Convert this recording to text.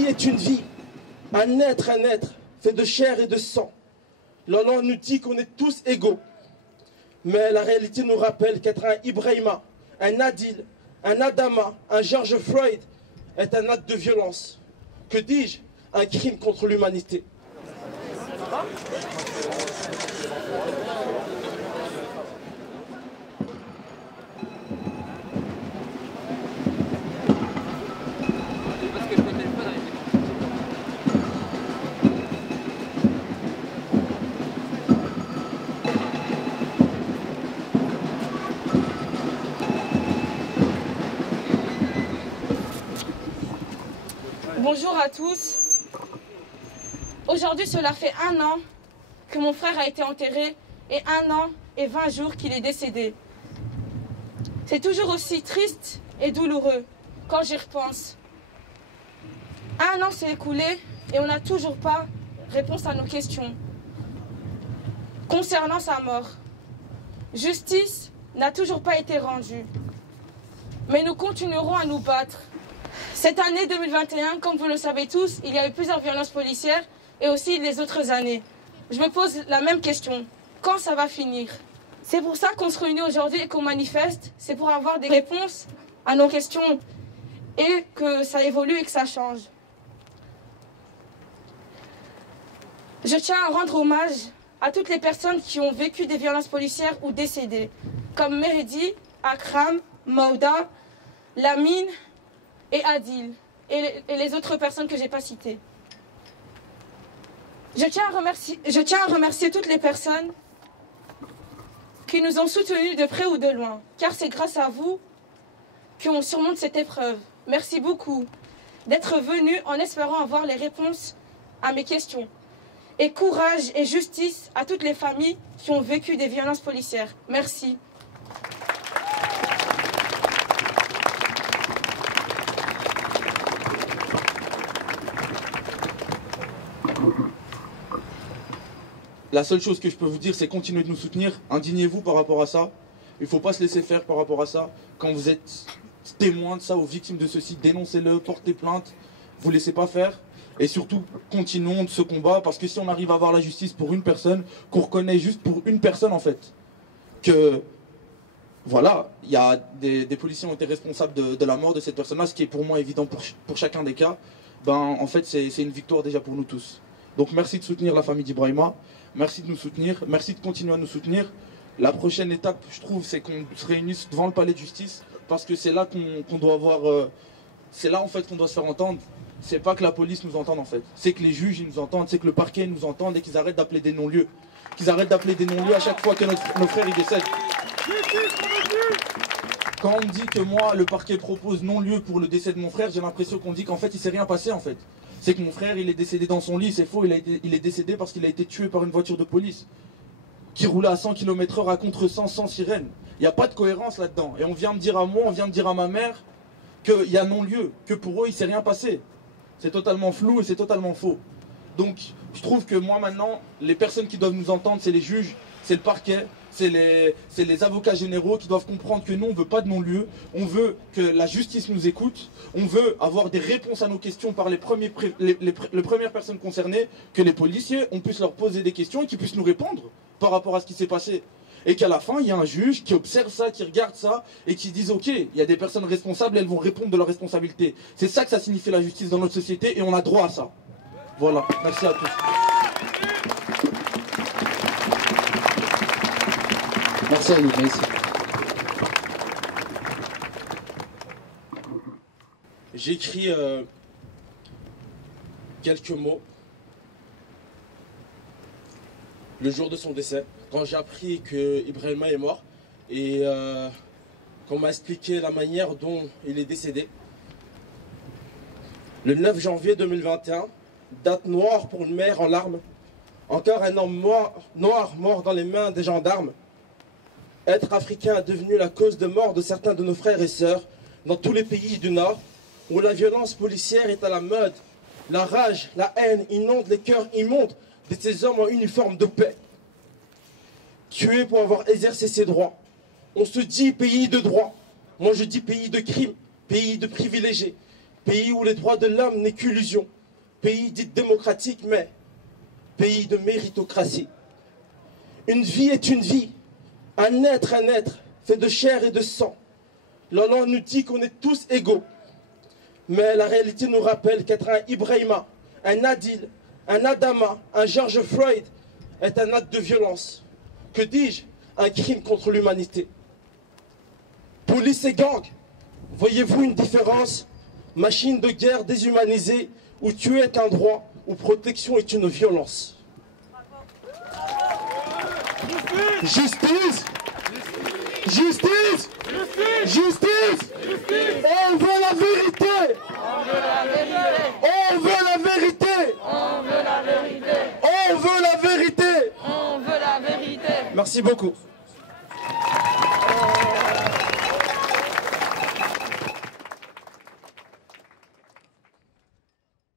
vie est une vie, un être, fait de chair et de sang. La loi nous dit qu'on est tous égaux. Mais la réalité nous rappelle qu'être un Ibrahima, un Adil, un Adama, un George Floyd est un acte de violence. Que dis-je? Un crime contre l'humanité. Bonjour à tous. Aujourd'hui, cela fait 1 an que mon frère a été enterré et 1 an et 20 jours qu'il est décédé. C'est toujours aussi triste et douloureux quand j'y repense. 1 an s'est écoulé et on n'a toujours pas réponse à nos questions concernant sa mort. Justice n'a toujours pas été rendue. Mais nous continuerons à nous battre. Cette année 2021, comme vous le savez tous, il y a eu plusieurs violences policières et aussi les autres années. Je me pose la même question. Quand ça va finir? C'est pour ça qu'on se réunit aujourd'hui et qu'on manifeste. C'est pour avoir des réponses à nos questions et que ça évolue et que ça change. Je tiens à rendre hommage à toutes les personnes qui ont vécu des violences policières ou décédées, comme Mehdi, Akram, Mauda, Lamine et Adil, et les autres personnes que je n'ai pas citées. Je tiens à remercier toutes les personnes qui nous ont soutenus de près ou de loin, car c'est grâce à vous qu'on surmonte cette épreuve. Merci beaucoup d'être venus en espérant avoir les réponses à mes questions. Et courage et justice à toutes les familles qui ont vécu des violences policières. Merci. La seule chose que je peux vous dire, c'est continuer de nous soutenir. Indignez-vous par rapport à ça. Il ne faut pas se laisser faire par rapport à ça. Quand vous êtes témoin de ça, ou victime de ceci, dénoncez-le, portez plainte. Vous ne laissez pas faire. Et surtout, continuons de ce combat. Parce que si on arrive à avoir la justice pour une personne, qu'on reconnaît juste pour une personne en fait, que voilà, il y a des policiers ont été responsables de la mort de cette personne-là, ce qui est pour moi évident pour chacun des cas, ben en fait c'est une victoire déjà pour nous tous. Donc merci de soutenir la famille d'Ibrahima. Merci de nous soutenir, merci de continuer à nous soutenir. La prochaine étape, je trouve, c'est qu'on se réunisse devant le palais de justice, parce que c'est là qu'on doit avoir, c'est là en fait qu'on doit se faire entendre. C'est pas que la police nous entende en fait, c'est que les juges ils nous entendent, c'est que le parquet nous entende et qu'ils arrêtent d'appeler des non-lieux, qu'ils arrêtent d'appeler des non-lieux à chaque fois que nos frères ils décèdent. Quand on me dit que moi le parquet propose non-lieu pour le décès de mon frère, j'ai l'impression qu'on dit qu'en fait il s'est rien passé en fait. C'est que mon frère il est décédé dans son lit, c'est faux, il est décédé parce qu'il a été tué par une voiture de police qui roulait à 100 km/h à contre-sens sans sirène. Il n'y a pas de cohérence là-dedans. Et on vient me dire à moi, on vient me dire à ma mère qu'il y a non-lieu, que pour eux il s'est rien passé. C'est totalement flou et c'est totalement faux. Donc je trouve que moi maintenant, les personnes qui doivent nous entendre, c'est les juges, c'est le parquet, c'est les avocats généraux qui doivent comprendre que nous on ne veut pas de non-lieu, on veut que la justice nous écoute, on veut avoir des réponses à nos questions par les premières personnes concernées, que les policiers, on puisse leur poser des questions et qu'ils puissent nous répondre par rapport à ce qui s'est passé. Et qu'à la fin, il y a un juge qui observe ça, qui regarde ça, et qui dise ok, il y a des personnes responsables, elles vont répondre de leurs responsabilités. C'est ça que ça signifie la justice dans notre société, et on a droit à ça. Voilà, merci à tous. Merci à nous, merci. J'écris quelques mots le jour de son décès, quand j'ai appris que Ibrahima est mort et qu'on m'a expliqué la manière dont il est décédé. Le 9 janvier 2021, date noire pour une mère en larmes. Encore un homme noir mort dans les mains des gendarmes. Être africain est devenu la cause de mort de certains de nos frères et sœurs dans tous les pays du Nord, où la violence policière est à la mode. La rage, la haine inondent les cœurs immondes de ces hommes en uniforme de paix. Tués pour avoir exercé ses droits. On se dit pays de droit. Moi je dis pays de crime, pays de privilégiés, pays où les droits de l'homme n'est qu'illusion, pays dit démocratique, mais pays de méritocratie. Une vie est une vie, un être, fait de chair et de sang. La loi nous dit qu'on est tous égaux, mais la réalité nous rappelle qu'être un Ibrahima, un Adil, un Adama, un George Floyd est un acte de violence. Que dis-je? Un crime contre l'humanité. Police et gang, voyez-vous une différence? Machine de guerre déshumanisée, où tuer est un droit, où protection est une violence. Justice! Justice! Justice! On veut la vérité! On veut la vérité! On veut la vérité! On veut la vérité! On veut la vérité! On veut la vérité! Merci beaucoup.